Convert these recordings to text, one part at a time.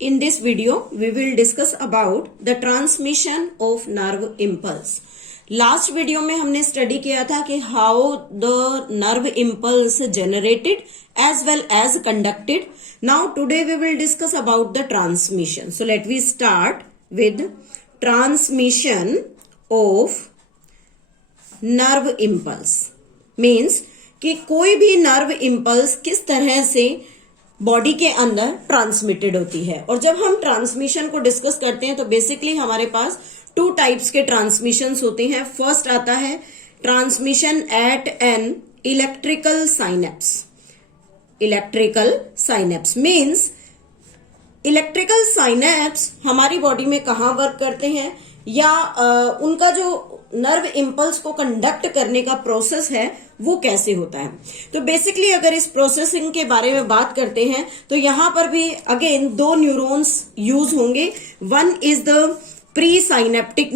In this video, we will discuss about the transmission of nerve impulse. Last video में हमने study किया था कि how the nerve impulse generated as well as conducted. Now today we will discuss about the transmission. So let we start with transmission of nerve impulse. Means कि कोई भी nerve impulse किस तरह से बॉडी के अंदर ट्रांसमिटेड होती है. और जब हम ट्रांसमिशन को डिस्कस करते हैं तो बेसिकली हमारे पास टू टाइप्स के ट्रांसमिशन होते हैं. फर्स्ट आता है transmission at an electrical synapse. Electrical synapse means electrical synapse हमारी बॉडी में कहाँ वर्क करते हैं या उनका जो नर्व इम्पल्स को कंडक्ट करने का प्रोसेस है वो कैसे होता है. तो बेसिकली अगर इस प्रोसेसिंग के बारे में बात करते हैं तो यहां पर भी अगेन दो न्यूरॉन्स यूज होंगे. One is the pre synaptic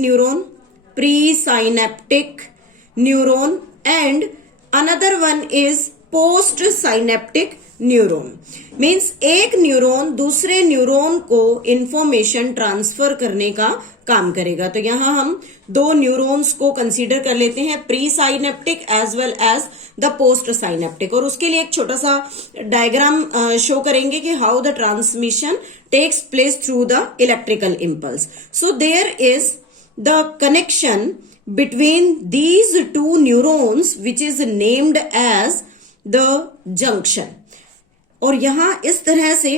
neuron and another one is post synaptic neuron. Means एक न्यूरॉन दूसरे न्यूरॉन को इंफॉर्मेशन ट्रांसफर करने का काम करेगा. तो यहां हम दो न्यूरॉन्स को कंसीडर कर लेते हैं, pre synaptic as well as the post synaptic. और उसके लिए एक छोटा सा डायग्राम शो करेंगे कि how the transmission takes place through the electrical impulse. So there is the connection between these two neurons which is named as the junction. और यहां इस तरह से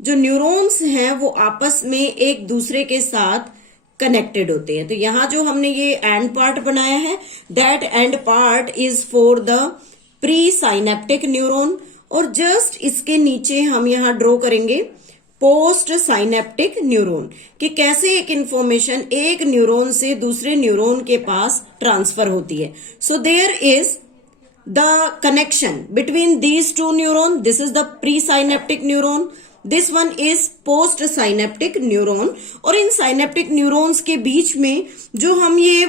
जो न्यूरॉन्स हैं वो आपस में एक दूसरे के साथ कनेक्टेड होते हैं. तो यहां जो हमने ये एंड पार्ट बनाया है that and part is for the pre synaptic neuron. और जस्ट इसके नीचे हम यहां ड्रॉ करेंगे पोस्ट साइनेप्टिक न्यूरॉन कि कैसे एक इंफॉर्मेशन एक न्यूरॉन से दूसरे न्यूरॉन के पास ट्रांसफर होती है. So there is the connection between these two neuron. This is the presynaptic neuron, this one is post synaptic neuron. और इन synaptic neurons के बीच में जो हम ये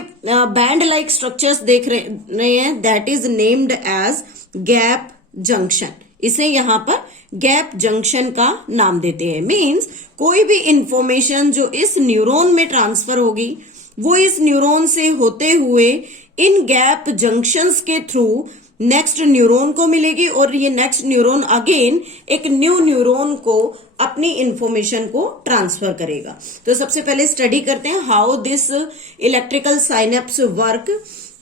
बैंड लाइक स्ट्रक्चर्स देख रहे हैं that is named as gap junction. इसे यहाँ पर गैप जंक्शन का नाम देते हैं. मीन्स कोई भी इंफॉर्मेशन जो इस न्यूरॉन में ट्रांसफर होगी वो इस न्यूरॉन से होते हुए इन गैप जंक्शंस के थ्रू नेक्स्ट न्यूरॉन को मिलेगी और ये नेक्स्ट न्यूरॉन अगेन एक न्यू न्यूरॉन को अपनी इंफॉर्मेशन को ट्रांसफर करेगा. तो सबसे पहले स्टडी करते हैं how this electrical synapse work.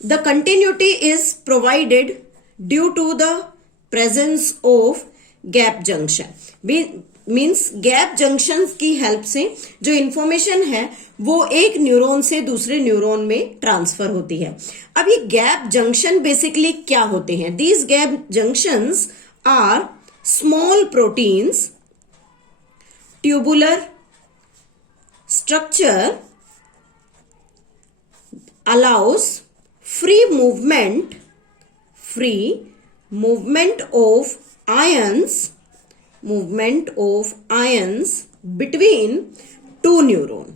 The continuity is provided due to the presence of gap junction. Means gap junction की हेल्प से जो इंफॉर्मेशन है वो एक न्यूरॉन से दूसरे न्यूरॉन में ट्रांसफर होती है. अब ये गैप जंक्शन बेसिकली क्या होते हैं? These gap junctions are small proteins tubular structure allows free movement of ions between two neuron.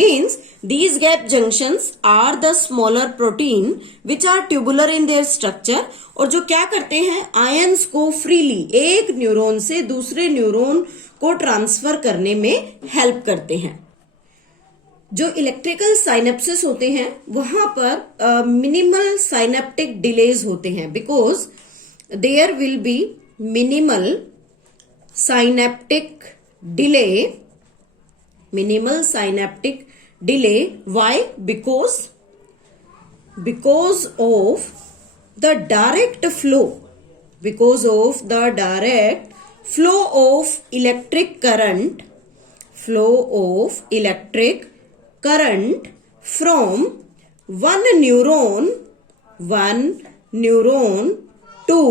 Means these gap junctions are the smaller protein which are tubular in their structure और जो क्या करते हैं ions को freely एक neuron से दूसरे neuron को ट्रांसफर करने में हेल्प करते हैं. जो इलेक्ट्रिकल साइनेप्सिस होते हैं वहां पर मिनिमल साइनेप्टिक डिलेज होते हैं because there will be minimal synaptic delay. Why? Because of the direct flow of electric current from one neuron to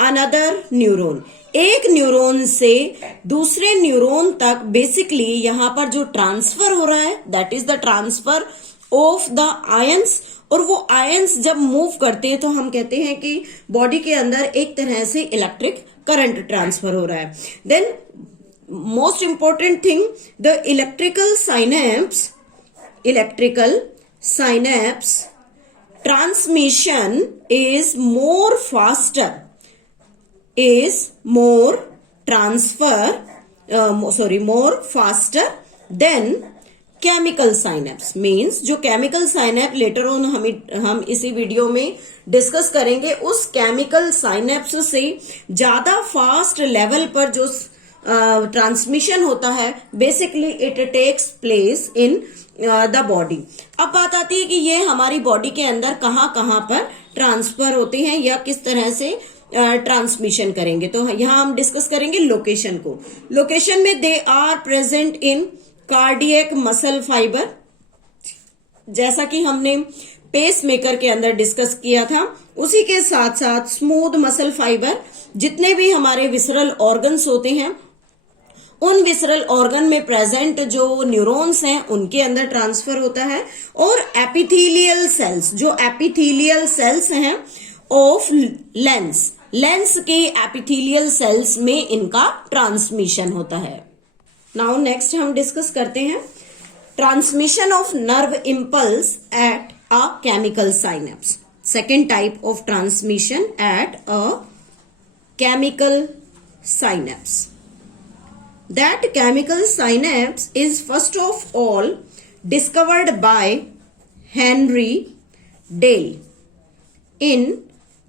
another neuron. एक न्यूरॉन से दूसरे न्यूरॉन तक बेसिकली यहां पर जो ट्रांसफर हो रहा है that is the transfer of the ions. और वो आयंस जब मूव करते हैं तो हम कहते हैं कि बॉडी के अंदर एक तरह से इलेक्ट्रिक करंट ट्रांसफर हो रहा है. Then most important thing the electrical synapse transmission is more more faster than chemical synapse. Means जो chemical synapse later on हम इसी वीडियो में डिस्कस करेंगे, उस chemical synapse से ज्यादा फास्ट लेवल पर जो ट्रांसमिशन होता है, basically it takes place in the body. अब बात आती है कि ये हमारी बॉडी के अंदर कहाँ पर ट्रांसफर होते हैं या किस तरह से ट्रांसमिशन करेंगे. तो यहाँ हम डिस्कस करेंगे लोकेशन को. लोकेशन में they are present in cardiac muscle fibre, जैसा कि हमने पेस मेकर के अंदर डिस्कस किया था. उसी के साथ साथ स्मूथ मसल फाइबर, जितने भी हमारे विसरल ऑर्गन्स होते हैं, उन विसरल ऑर्गन में प्रेजेंट जो न्यूरॉन्स हैं उनके अंदर ट्रांसफर होता है. और एपिथेलियल सेल्स, जो एपिथेलियल सेल्स हैं ऑफ लेंस के एपिथेलियल सेल्स में इनका ट्रांसमिशन होता है. नाउ नेक्स्ट हम डिस्कस करते हैं transmission of nerve impulse at a chemical synapse. Second type of transmission at a chemical synapse. That chemical synapse is first of all discovered by Henry Dale in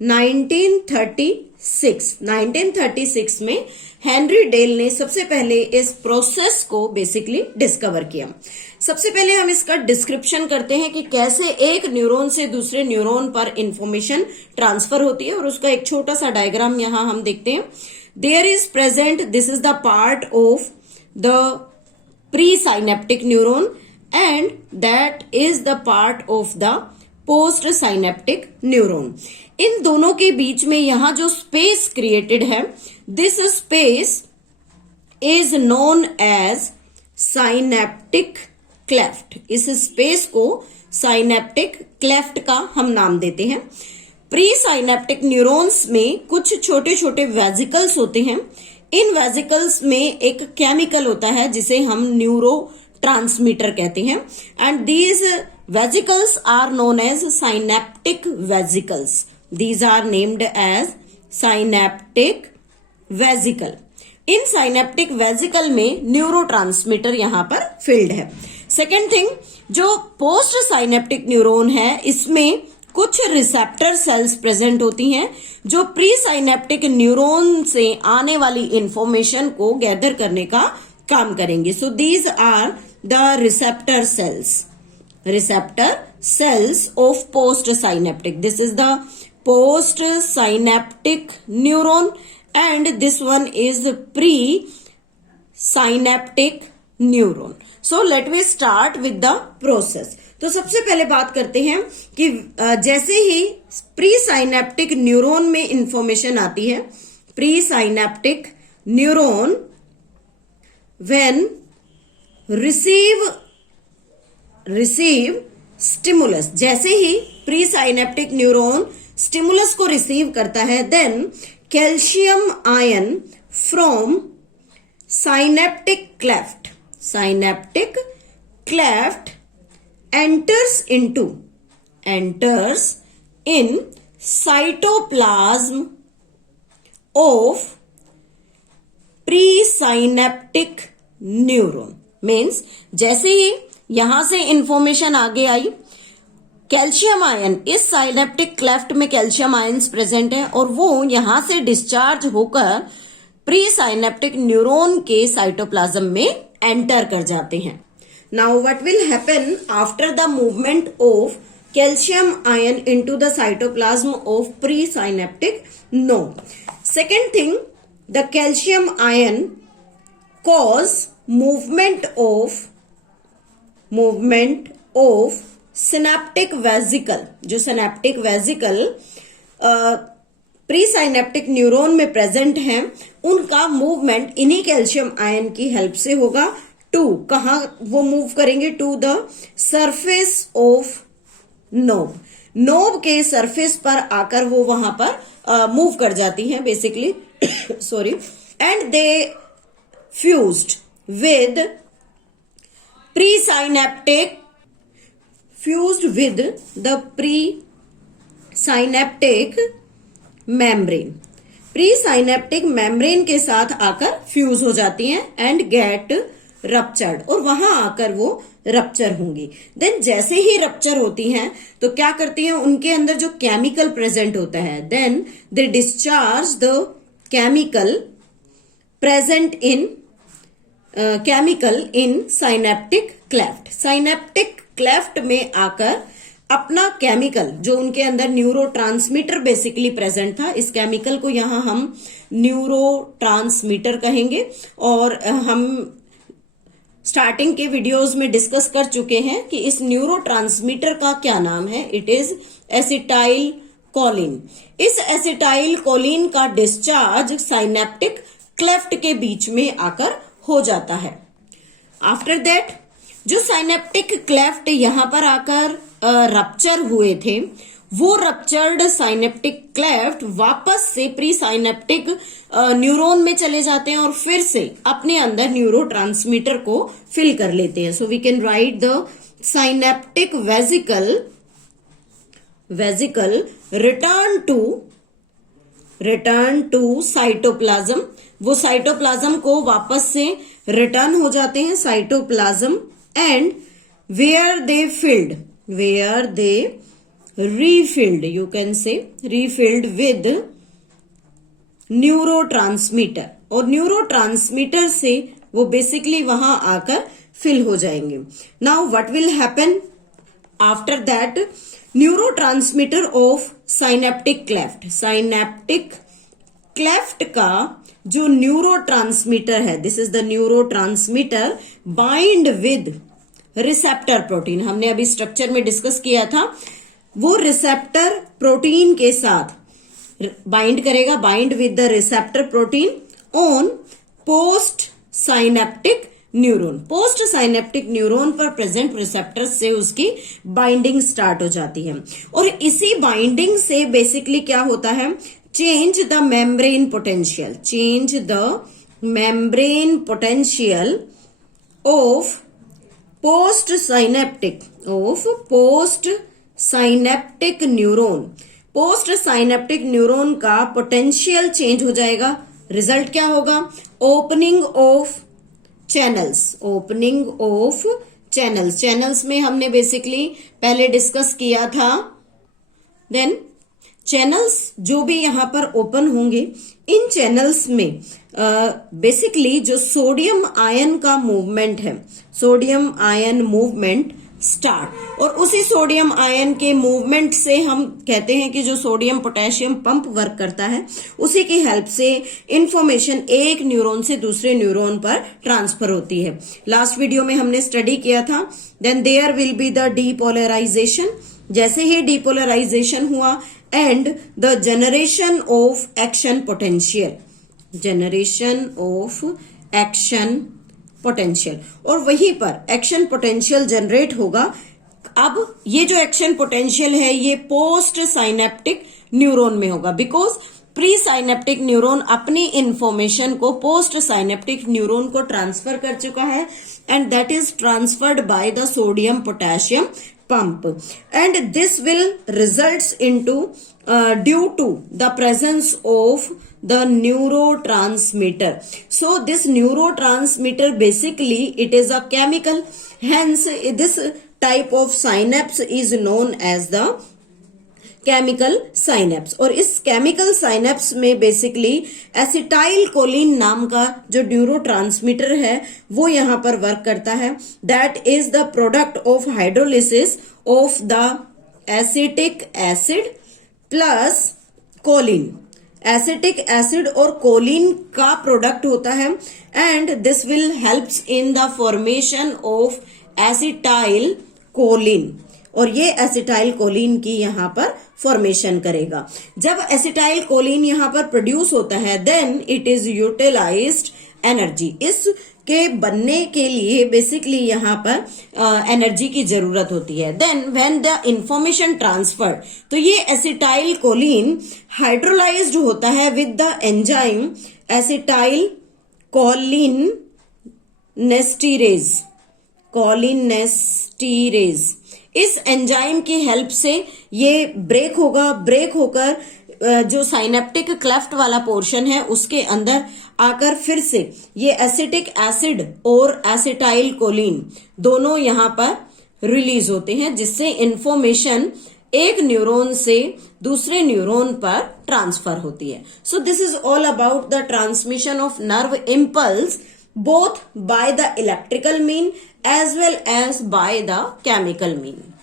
1936 में Henry del ने सबसे पहले इस process को basically discover किया. सबसे पहले हम इसका डिस्क्रिप्शन करते हैं कि कैसे एक न्यूरॉन से दूसरे न्यूरॉन पर इंफॉर्मेशन ट्रांसफर होती है, और उसका एक छोटा सा डायग्राम यहां हम देखते हैं. There is present, this is the part of the presynaptic neuron and that is the part of the postsynaptic neuron. इन दोनों के बीच में यहां जो स्पेस क्रिएटेड है, this space is known as synaptic cleft. इस स्पेस को synaptic cleft का हम नाम देते हैं. प्री साइनेप्टिक न्यूरॉन्स में कुछ छोटे छोटे वेजिकल्स होते हैं. इन वेजिकल्स में एक केमिकल होता है जिसे हम न्यूरो ट्रांसमीटर कहते हैं, and these vesicles are known as synaptic vesicles. These are named as synaptic vesicle. इन साइनेप्टिक वेजिकल में न्यूरो ट्रांसमीटर यहां पर फिल्ड है. सेकेंड थिंग, जो पोस्ट साइनेप्टिक न्यूरॉन है, इसमें कुछ रिसेप्टर सेल्स प्रेजेंट होती हैं जो प्री साइनेप्टिक न्यूरॉन से आने वाली इंफॉर्मेशन को गैदर करने का काम करेंगे. So these are the receptor cells of post synaptic. This is the post synaptic neuron and this one is pre synaptic neuron. So let we start with the process. तो सबसे पहले बात करते हैं कि जैसे ही प्री साइनेप्टिक न्यूरॉन में इंफॉर्मेशन आती है, pre synaptic neuron when receive stimulus, जैसे ही प्री साइनेप्टिक न्यूरॉन स्टिमुलस को रिसीव करता है, then calcium ion from synaptic cleft enters in cytoplasm of presynaptic neuron. Means जैसे ही यहां से इंफॉर्मेशन आगे आई, कैल्शियम आयन, इस साइनेप्टिक क्लेफ्ट में कैल्शियम आयन्स प्रेजेंट है और वो यहां से डिस्चार्ज होकर प्री साइनेप्टिक न्यूरॉन के साइटोप्लाज्म में एंटर कर जाते हैं. Now what will happen after the movement of calcium ion into the cytoplasm of presynaptic node? Second thing, the calcium ion cause movement of synaptic vesicle. जो synaptic vesicle presynaptic neuron में present हैं, उनका movement इन्हीं calcium ion की help से होगा. कहा वो मूव करेंगे? To the surface of knob के सरफेस पर आकर वो वहां पर मूव कर जाती हैं basically. Sorry. And they fused with the pre synaptic membrane. Pre synaptic membrane के साथ आकर फ्यूज हो जाती हैं एंड गेट रप्चर्ड, और वहां आकर वो रप्चर होंगी। देन जैसे ही रप्चर होती हैं तो क्या करती हैं, उनके अंदर जो केमिकल प्रेजेंट होता है, then they discharge the chemical present in synaptic cleft. Synaptic cleft में आकर अपना केमिकल, जो उनके अंदर न्यूरोट्रांसमीटर बेसिकली प्रेजेंट था, इस केमिकल को यहां हम न्यूरोट्रांसमीटर कहेंगे। और हम स्टार्टिंग के वीडियोस में डिस्कस कर चुके हैं कि इस न्यूरोट्रांसमीटर का क्या नाम है, इट इज एसिटाइल कोलिन। इस एसिटाइल कोलिन का डिस्चार्ज साइनेप्टिक क्लेफ्ट के बीच में आकर हो जाता है। आफ्टर दैट जो साइनेप्टिक क्लेफ्ट यहां पर आकर रप्चर हुए थे, वो रप्चर्ड साइनेप्टिक क्लेफ्ट वापस से प्री साइनेप्टिक न्यूरॉन में चले जाते हैं और फिर से अपने अंदर न्यूरोट्रांसमीटर को फिल कर लेते हैं। So we can write the synaptic vesicle return to cytoplasm. वो साइटोप्लाज्म को वापस से रिटर्न हो जाते हैं cytoplasm, and where they refilled, you can say refilled with neurotransmitter, और न्यूरोट्रांसमीटर से वो बेसिकली वहां आकर फिल हो जाएंगे। Now what will happen after that, neurotransmitter of synaptic cleft का जो न्यूरोट्रांसमीटर है, this is the neurotransmitter, bind with receptor protein. हमने अभी स्ट्रक्चर में डिस्कस किया था, वो रिसेप्टर प्रोटीन के साथ बाइंड करेगा, bind with the receptor protein on post synaptic neuron. Post synaptic neuron पर प्रेजेंट रिसेप्टर से उसकी बाइंडिंग स्टार्ट हो जाती है, और इसी बाइंडिंग से बेसिकली क्या होता है, change the membrane potential of post synaptic neuron का पोटेंशियल चेंज हो जाएगा। रिजल्ट क्या होगा, ओपनिंग ऑफ चैनल्स में हमने बेसिकली पहले डिस्कस किया था। देन चैनल्स जो भी यहां पर ओपन होंगे, इन चैनल्स में बेसिकली जो सोडियम आयन का मूवमेंट है, सोडियम आयन मूवमेंट स्टार्ट, और उसी सोडियम आयन के मूवमेंट से हम कहते हैं कि जो सोडियम पोटेशियम पंप वर्क करता है, उसी की हेल्प से इंफॉर्मेशन एक न्यूरॉन से दूसरे न्यूरॉन पर ट्रांसफर होती है। लास्ट वीडियो में हमने स्टडी किया था। Then there will be the depolarisation. जैसे ही डीपोलराइजेशन हुआ, and the generation of action potential, और वहीं पर एक्शन पोटेंशियल जनरेट होगा। अब ये जो एक्शन पोटेंशियल है, ये पोस्ट साइनेप्टिक न्यूरॉन में होगा, बिकॉज प्री साइनेप्टिक न्यूरॉन अपनी इंफॉर्मेशन को पोस्ट साइनेप्टिक न्यूरॉन को ट्रांसफर कर चुका है, and that is transferred by the sodium potassium pump, and this will results into due to the presence of the neurotransmitter. So this neurotransmitter basically it is a chemical, hence this type of synapse is known as the chemical synapse. और इस chemical synapse में basically acetyl choline नाम का जो neurotransmitter है, वो यहां पर वर्क करता है। That is the product of hydrolysis of the acetic acid plus choline. Acetic acid और कोलिन का प्रोडक्ट होता है, and this will helps in the formation of acetyl choline, और ये एसिटाइल कोलिन की यहां पर फॉर्मेशन करेगा। जब एसिटाइल कोलिन यहां पर प्रोड्यूस होता है, then it is utilised energy. इसके बनने के लिए बेसिकली यहां पर एनर्जी की जरूरत होती है। Then when the information transferred, तो ये एसिटाइल कोलिन हाइड्रोलाइज्ड होता है with the enzyme acetyl cholinesterase. इस एंजाइम की हेल्प से ये ब्रेक होकर जो साइनेप्टिक क्लेफ्ट वाला पोर्शन है उसके अंदर आकर फिर से ये एसिटिक एसिड और एसिटाइल कोलिन दोनों यहां पर रिलीज होते हैं, जिससे इंफॉर्मेशन एक न्यूरॉन से दूसरे न्यूरॉन पर ट्रांसफर होती है. So this is all about the transmission of nerve impulse both by the electrical mean as well as by the chemical mean.